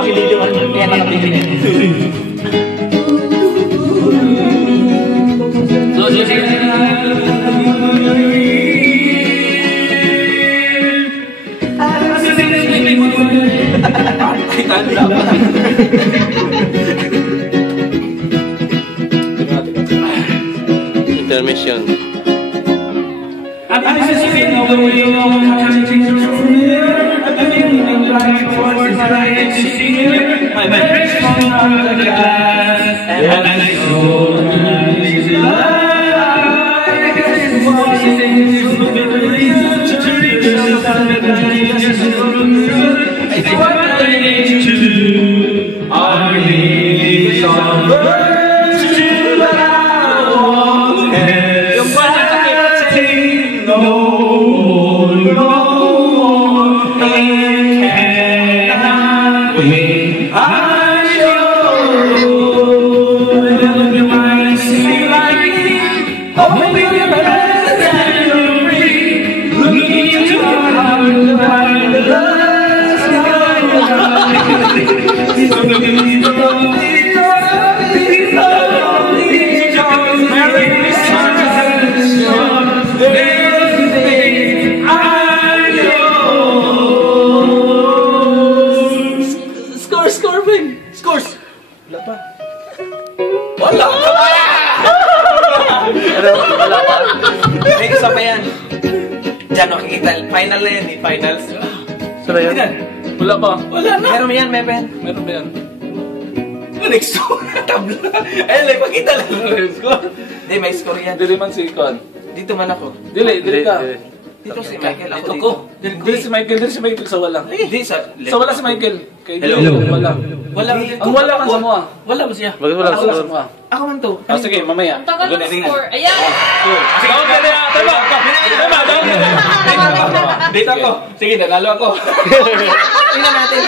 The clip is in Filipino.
Pakilidiwan yun. Kaya nakapigil. Intermission. May isa pa yan. Diyan makikita. Final na yan eh. Finals. Saan na yan? Wala pa. Wala na. Meron yan, Mepen. Meron ba yan? Next score. Tabla. Ayun lang, pakita lang. Hindi, may score yan. Dili man si Icon. Dito man ako. Dili ka. Dito si Michael. Ako Dito dito. ko. Dili si Michael sa wala. Hindi sa... Sa wala si Michael. Kay Hello. Wala. Wala. Ang wala man sa mga. Wala ba siya? Bakit wala Wala sa mga. Ako man to. Sige, mamaya. Ang tagal ng score. Ayan! Tama. Dito ako. Sige, nanalo ako. Tingnan natin.